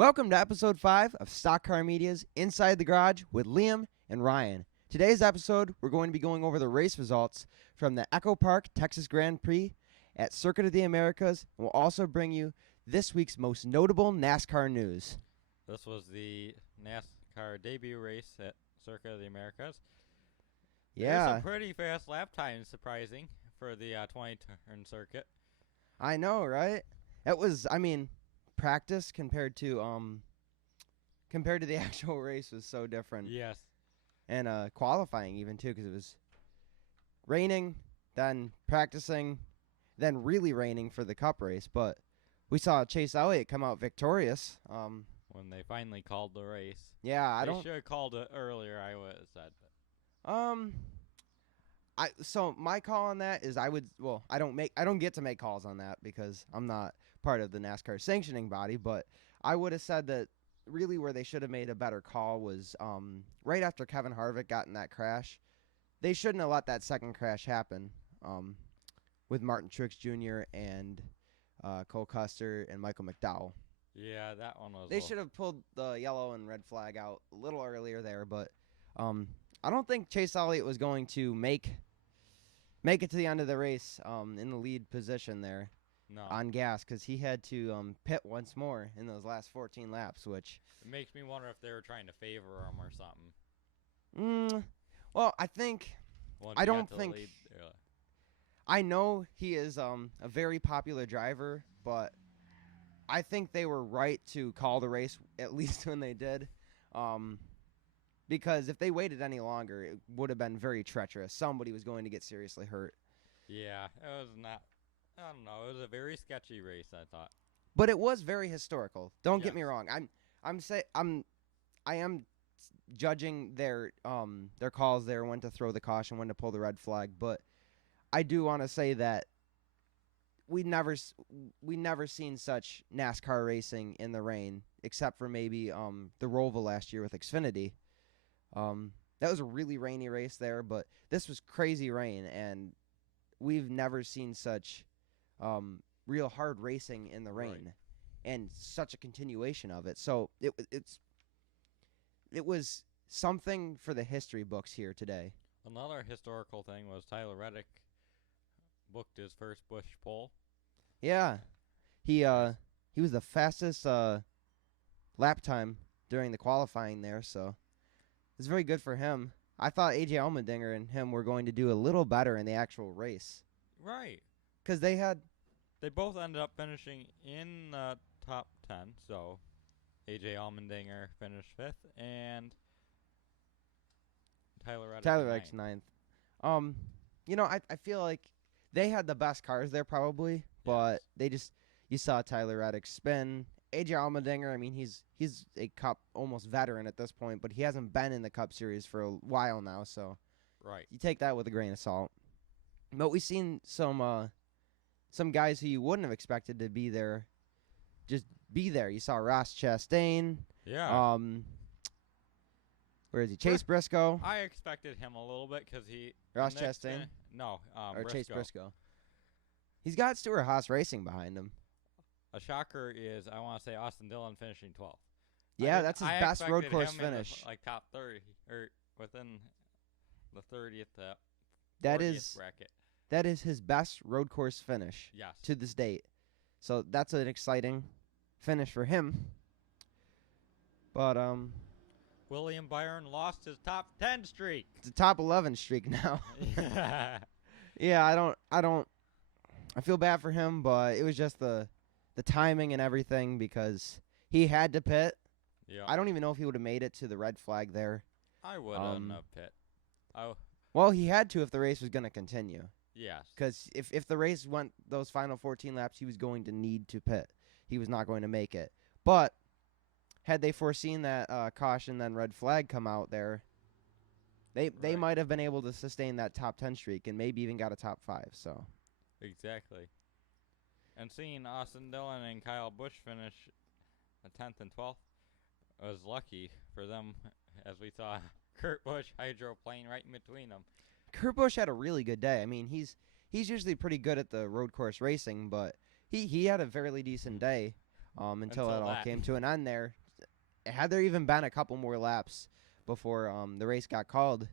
Welcome to episode 5 of Stock Car Media's Inside the Garage with Liam and Ryan. Today's episode, we're going to be going over the race results from the EchoPark Texas Grand Prix at Circuit of the Americas, and we'll also bring you this week's most notable NASCAR news. This was the NASCAR debut race at Circuit of the Americas. Yeah. There's some pretty fast lap times, surprising, for the 20-turn circuit. I know, right? It was, practice compared to the actual race was so different. Yes. And qualifying even too, because it was raining, then practicing, then really raining for the Cup race. But we saw Chase Elliott come out victorious. When they finally called the race. Yeah, They should have called it earlier, I would have said. So my call on that is I don't get to make calls on that because I'm not part of the NASCAR sanctioning body, but I would have said that really where they should have made a better call was right after Kevin Harvick got in that crash. They shouldn't have let that second crash happen with Martin Truex Jr. and Cole Custer and Michael McDowell. Yeah, that one was... They should have pulled the yellow and red flag out a little earlier there, but I don't think Chase Elliott was going to make it to the end of the race in the lead position there. No. On gas, because he had to pit once more in those last 14 laps, which... It makes me wonder if they were trying to favor him or something. Well, I think... I don't think... I know he is a very popular driver, but I think they were right to call the race, at least when they did. Because if they waited any longer, it would have been very treacherous. Somebody was going to get seriously hurt. Yeah, it was not... I don't know. It was a very sketchy race, I thought. But it was very historical. Don't get me Yes. wrong. I am judging their calls there, when to throw the caution, when to pull the red flag. But I do want to say that we never seen such NASCAR racing in the rain, except for maybe the Roval last year with Xfinity. That was a really rainy race there, but this was crazy rain, and we've never seen such real hard racing in the rain, Right. and such a continuation of it. So it was something for the history books here today. Another historical thing was Tyler Reddick booked his first Busch pole. Yeah, he was the fastest lap time during the qualifying there, so it's very good for him. I thought AJ Allmendinger and him were going to do a little better in the actual race. Right. Because they both ended up finishing in the top 10, so AJ Allmendinger finished 5th, and Tyler Reddick's 9th. I feel like they had the best cars there probably, but you saw Tyler Reddick spin. AJ Allmendinger, he's a Cup almost veteran at this point, but he hasn't been in the Cup Series for a while now, so right. you take that with a grain of salt. But we've seen some guys who you wouldn't have expected to be there, just be there. You saw Ross Chastain. Yeah. Where is he? Chase Briscoe. I expected him a little bit because he... Ross Chastain? Briscoe. Chase Briscoe. He's got Stuart Haas Racing behind him. A shocker is, I want to say, Austin Dillon finishing 12th. Yeah, that's his best road course finish. Top 30, or within the 30th that is bracket. That is his best road course finish to this date. So that's an exciting finish for him. But William Byron lost his top 10 streak. It's a top 11 streak now. Yeah, I feel bad for him, but it was just the timing and everything because he had to pit. Yeah. I don't even know if he would have made it to the red flag there. I wouldn't have pit. Well, he had to if the race was going to continue. Yes. Because if the race went those final 14 laps, he was going to need to pit. He was not going to make it. But had they foreseen that caution, then red flag come out there, they might have been able to sustain that top 10 streak and maybe even got a top 5. So exactly. And seeing Austin Dillon and Kyle Busch finish 10th and 12th was lucky for them, as we saw Kurt Busch hydroplane right in between them. Kurt Busch had a really good day. He's usually pretty good at the road course racing, but he had a fairly decent day. until it all came to an end there. Had there even been a couple more laps before the race got called,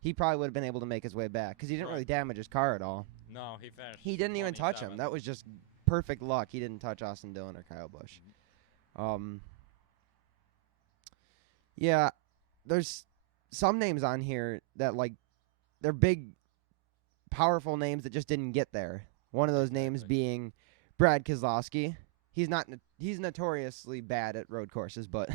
he probably would have been able to make his way back because he didn't really damage his car at all. No, he finished. He didn't even touch him. That was just perfect luck. He didn't touch Austin Dillon or Kyle Busch. Yeah, there's some names on here that, like, they're big, powerful names that just didn't get there. One of those names being Brad Kezowski. He's notoriously bad at road courses, but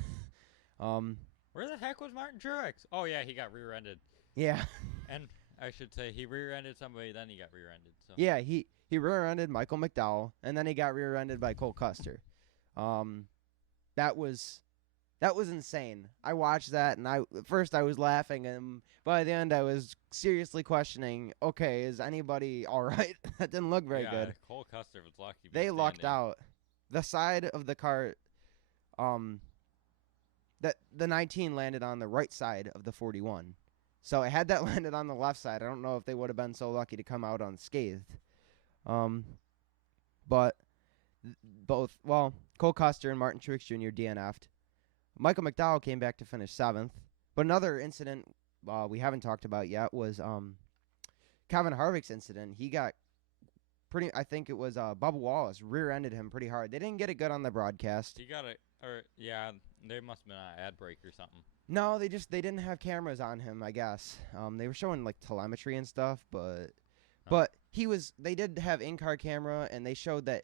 where the heck was Martin Truex? Oh yeah, he got rear-ended. Yeah. And I should say he rear-ended somebody, then he got rear-ended. So. Yeah, he rear-ended Michael McDowell, and then he got rear-ended by Cole Custer. That was insane. I watched that, and at first I was laughing, and by the end I was seriously questioning, okay, is anybody all right? That didn't look very good. Cole Custer was lucky. They lucked out. The side of the car, that the 19 landed on the right side of the 41. So had that landed on the left side, I don't know if they would have been so lucky to come out unscathed. But Cole Custer and Martin Truex Jr. DNF'd. Michael McDowell came back to finish 7th. But another incident we haven't talked about yet was Kevin Harvick's incident. He got I think it was Bubba Wallace rear-ended him pretty hard. They didn't get it good on the broadcast. He got they must have been an ad break or something. No, they didn't have cameras on him, I guess. They were showing like telemetry and stuff, but they did have in-car camera, and they showed that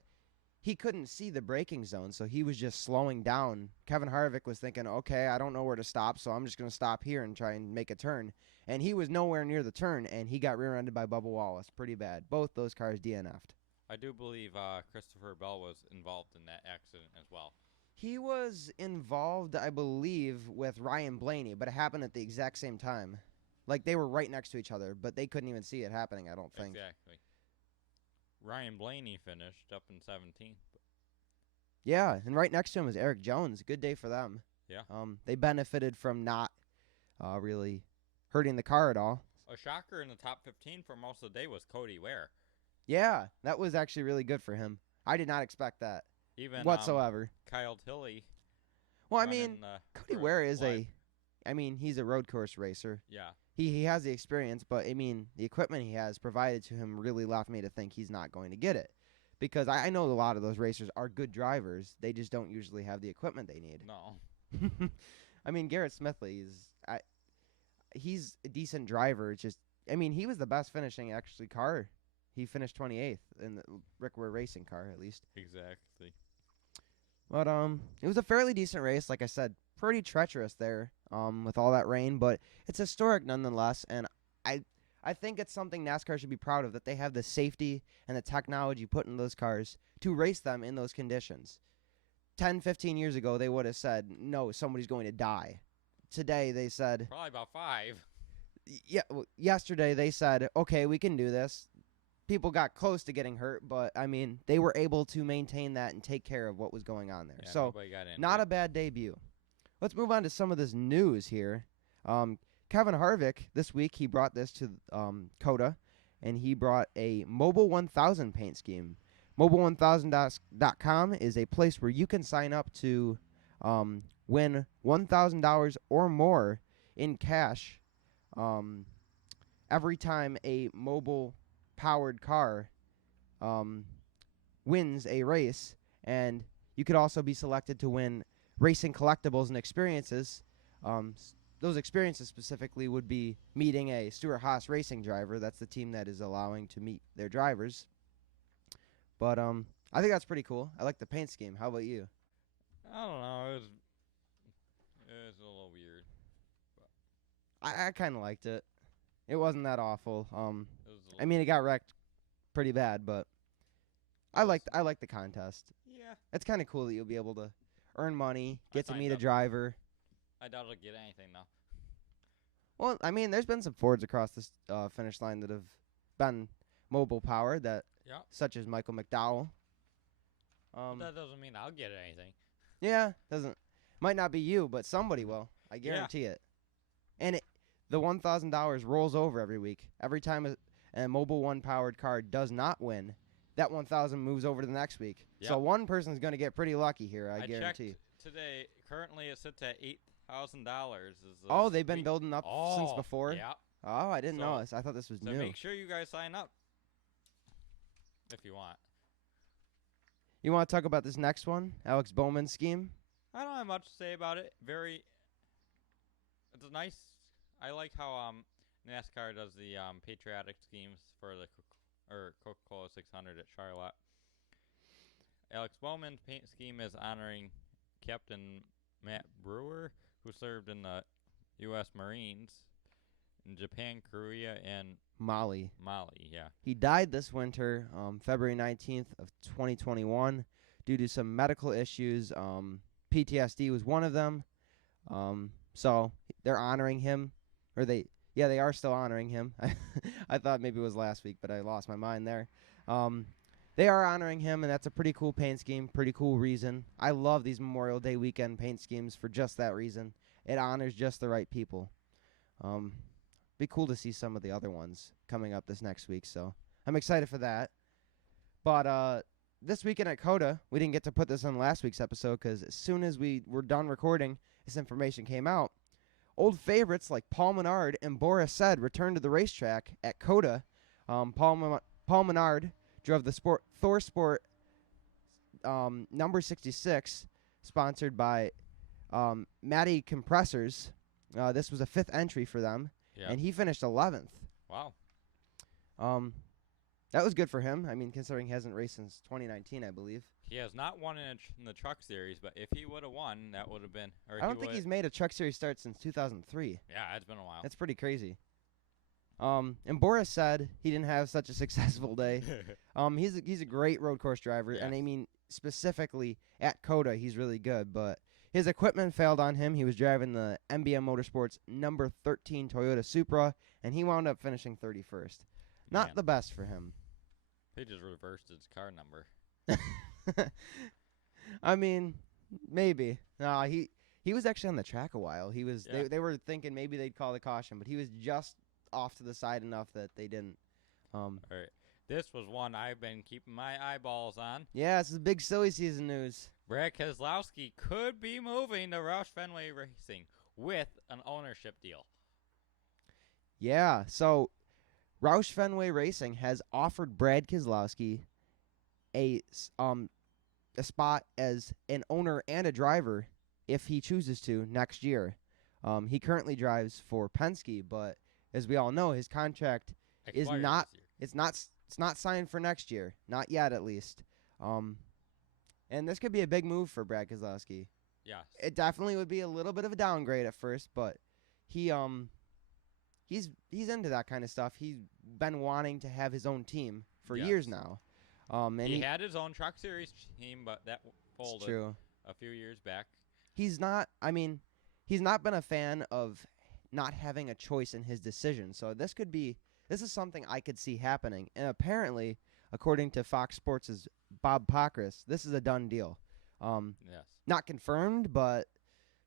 he couldn't see the braking zone, so he was just slowing down. Kevin Harvick was thinking, okay, I don't know where to stop, so I'm just going to stop here and try and make a turn. And he was nowhere near the turn, and he got rear-ended by Bubba Wallace pretty bad. Both those cars DNF'd. I do believe Christopher Bell was involved in that accident as well. He was involved, I believe, with Ryan Blaney, but it happened at the exact same time. Like, they were right next to each other, but they couldn't even see it happening, I don't think. Exactly. Ryan Blaney finished up in 17th. Yeah, and right next to him was Eric Jones. Good day for them. Yeah. They benefited from not really hurting the car at all. A shocker in the top 15 for most of the day was Cody Ware. Yeah, that was actually really good for him. I did not expect that even whatsoever. Kyle Tilley. Well, I mean, Cody Ware is he's a road course racer. Yeah. He has the experience, but, I mean, the equipment he has provided to him really left me to think he's not going to get it. Because I know a lot of those racers are good drivers. They just don't usually have the equipment they need. No. I mean, Garrett Smithley he's a decent driver. It's just, I mean, he was the best finishing, actually, car. He finished 28th in the Rick Ware racing car, at least. Exactly. But it was a fairly decent race. Like I said, pretty treacherous there with all that rain. But it's historic nonetheless, and I think it's something NASCAR should be proud of, that they have the safety and the technology put in those cars to race them in those conditions. 10, 15 years ago, they would have said, no, somebody's going to die. Today, they said... Probably about 5. Yeah, yesterday, they said, okay, we can do this. People got close to getting hurt, but, I mean, they were able to maintain that and take care of what was going on there. Yeah, so, not a bad debut. Let's move on to some of this news here. Kevin Harvick, this week, he brought this to COTA, and he brought a Mobile 1000 paint scheme. Mobile1000.com is a place where you can sign up to win $1,000 or more in cash every time a mobile-powered car wins a race. And you could also be selected to win racing collectibles and experiences. Those experiences specifically would be meeting a Stewart-Haas racing driver. That's the team that is allowing to meet their drivers. But I think that's pretty cool. I like the paint scheme. How about you? I don't know. It was a little weird. I kind of liked it. It wasn't that awful. I mean, it got wrecked pretty bad, but I like the contest. Yeah. It's kind of cool that you'll be able to earn money, get to meet a up. driver. I doubt I'll get anything, though. Well, I mean, there's been some Fords across this finish line that have been mobile powered, such as Michael McDowell. That doesn't mean I'll get anything. Yeah, might not be you, but somebody will. I guarantee it. And the $1,000 rolls over every week. Every time a Mobile One powered car does not win, that 1,000 moves over to the next week. Yep. So one person's going to get pretty lucky here, I guarantee. Checked today. Currently, it sits at $8,000. Oh, they've been building up since before? Yeah. Oh, I didn't know this. I thought this was new. So make sure you guys sign up if you want. You want to talk about this next one, Alex Bowman scheme? I don't have much to say about it. It's a nice. I like how NASCAR does the patriotic schemes for the Coca-Cola 600 at Charlotte. Alex Bowman's paint scheme is honoring Captain Matt Brewer, who served in the U.S. Marines in Japan, Korea, and Mali. Yeah. He died this winter, February 19th of 2021, due to some medical issues. PTSD was one of them. So they're honoring him, or they are still honoring him. I thought maybe it was last week, but I lost my mind there. They are honoring him, and that's a pretty cool paint scheme, pretty cool reason. I love these Memorial Day weekend paint schemes for just that reason. It honors just the right people. Be cool to see some of the other ones coming up this next week, so I'm excited for that. But this weekend at COTA, we didn't get to put this on last week's episode because as soon as we were done recording, this information came out. Old favorites like Paul Menard and Boris Said returned to the racetrack at COTA. Paul Menard drove the Thor Sport number 66, sponsored by Matty Compressors. This was a 5th entry for them, and he finished 11th. Wow. That was good for him. I mean, considering he hasn't raced since 2019, I believe. He has not won in the Truck Series, but if he would have won, that would have been. I don't think he's made a Truck Series start since 2003. Yeah, it's been a while. That's pretty crazy. And Boris said he didn't have such a successful day. He's a great road course driver, and I mean specifically at COTA, he's really good. But his equipment failed on him. He was driving the MBM Motorsports number 13 Toyota Supra, and he wound up finishing 31st. Not the best for him. He just reversed his car number. I mean, maybe. No, he was actually on the track a while. He was. They were thinking maybe they'd call the caution, but he was just off to the side enough that they didn't. All right. This was one I've been keeping my eyeballs on. Yeah, this is big silly season news. Brad Kezowski could be moving to Roush Fenway Racing with an ownership deal. Yeah, so Roush Fenway Racing has offered Brad Kezowski a spot as an owner and a driver if he chooses to next year. He currently drives for Penske, but as we all know, his contract is not. It's not signed for next year, not yet at least. And this could be a big move for Brad Kezowski. Yeah, it definitely would be a little bit of a downgrade at first, but he's into that kind of stuff. He's been wanting to have his own team for years now. And he had his own Truck Series team, but that folded a few years back. He's not been a fan of not having a choice in his decision. So this is something I could see happening. And apparently, according to Fox Sports' Bob Pockrass, this is a done deal. Yes. Not confirmed, but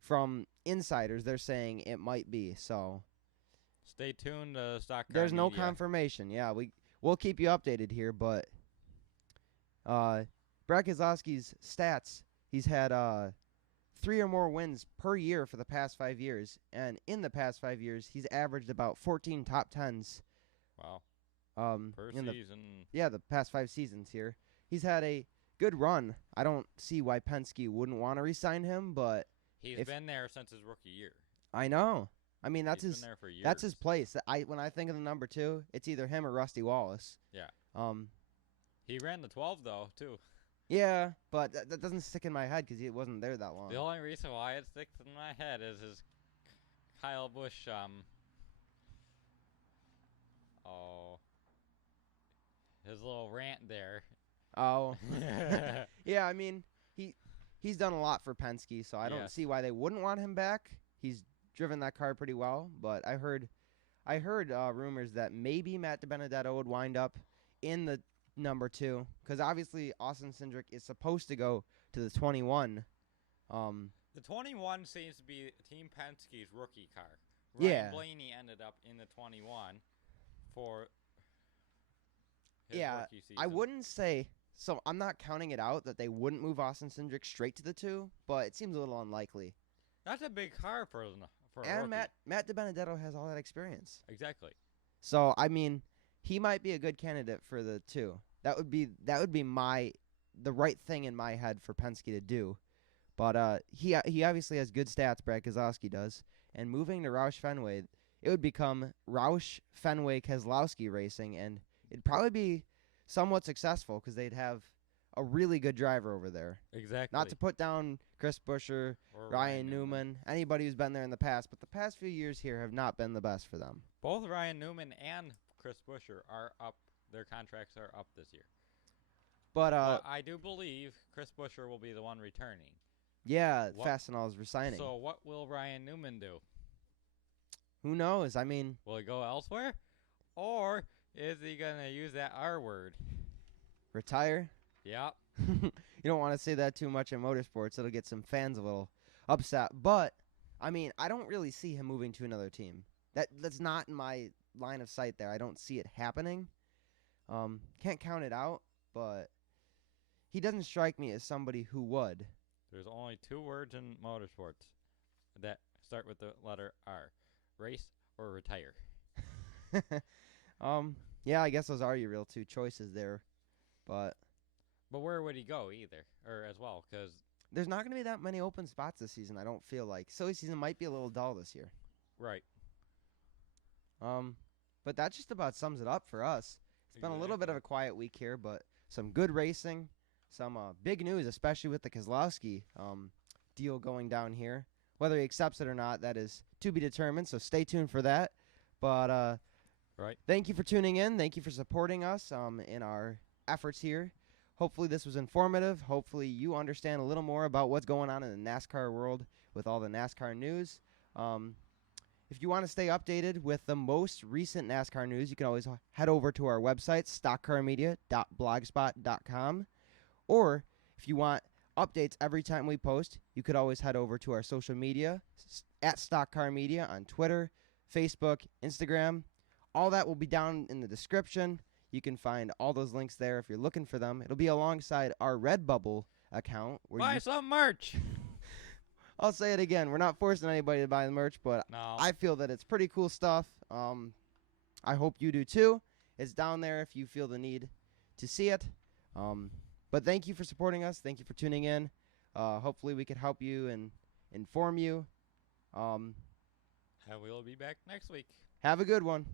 from insiders, they're saying it might be. So stay tuned to Stock Car There's no Media. confirmation. Yeah, we'll keep you updated here, but Brad Kezowski's stats, he's had 3 or more wins per year for the past 5 years, and in the past 5 years, he's averaged about 14 top 10s. Wow. Per season. The past 5 seasons here. He's had a good run. I don't see why Penske wouldn't want to re-sign him, but he's been there since his rookie year. I know. I mean, that's he's been there for years. That's his place. When I think of the number 2, it's either him or Rusty Wallace. Yeah. He ran the 12 though too. Yeah, but that doesn't stick in my head because he wasn't there that long. The only reason why it sticks in my head is his Kyle Busch. His little rant there. Oh. Yeah, I mean, he's done a lot for Penske, so I don't see why they wouldn't want him back. He's driven that car pretty well, but I heard rumors that maybe Matt DiBenedetto would wind up in the number 2, because obviously Austin Cindric is supposed to go to the 21. The 21 seems to be Team Penske's rookie car. Ryan Blaney ended up in the 21 for his rookie season. I wouldn't say so. I'm not counting it out that they wouldn't move Austin Cindric straight to the 2, but it seems a little unlikely. That's a big car for a And rookie. Matt DiBenedetto has all that experience. Exactly. So I mean, he might be a good candidate for the 2. That would be the right thing in my head for Penske to do. But he obviously has good stats. Brad Kezowski does, and moving to Roush Fenway, it would become Roush Fenway Kezowski Racing, and it'd probably be somewhat successful because they'd have a really good driver over there. Exactly. Not to put down Chris Buescher, Or Ryan Newman, anybody who's been there in the past, but the past few years here have not been the best for them. Both Ryan Newman and Chris Buescher are up. Their contracts are up this year. But I do believe Chris Buescher will be the one returning. yeah, Fastenal's resigning. So what will Ryan Newman do? Who knows? I mean, Will he go elsewhere? Or is he going to use that R word? retire? Yep. You don't want to say that too much in motorsports. It'll get some fans a little upset. But, I mean, I don't really see him moving to another team. That's not in my line of sight there. I don't see it happening. Can't count it out, but he doesn't strike me as somebody who would. There's only 2 words in motorsports that start with the letter R. Race or retire. Yeah, I guess those are your real 2 choices there. But where would he go either? Or as well, because there's not going to be that many open spots this season, I don't feel like. Silly season might be a little dull this year. right. But that just about sums it up for us. It's been a little bit of a quiet week here, but some good racing, some big news, especially with the Kezowski deal going down here. Whether he accepts it or not, that is to be determined, so stay tuned for that. But Right. thank you for tuning in. Thank you for supporting us in our efforts here. Hopefully this was informative. Hopefully you understand a little more about what's going on in the NASCAR world with all the NASCAR news. If you want to stay updated with the most recent NASCAR news, you can always head over to our website, stockcarmedia.blogspot.com. Or if you want updates every time we post, you could always head over to our social media, at stockcarmedia on Twitter, Facebook, Instagram. All that will be down in the description. You can find all those links there if you're looking for them. It'll be alongside our Redbubble account. Buy some merch. I'll say it again. We're not forcing anybody to buy the merch, but No. I feel that it's pretty cool stuff. I hope you do too. It's down there if you feel the need to see it. But thank you for supporting us. Thank you for tuning in. Hopefully we could help you and inform you. And we'll be back next week. Have a good one.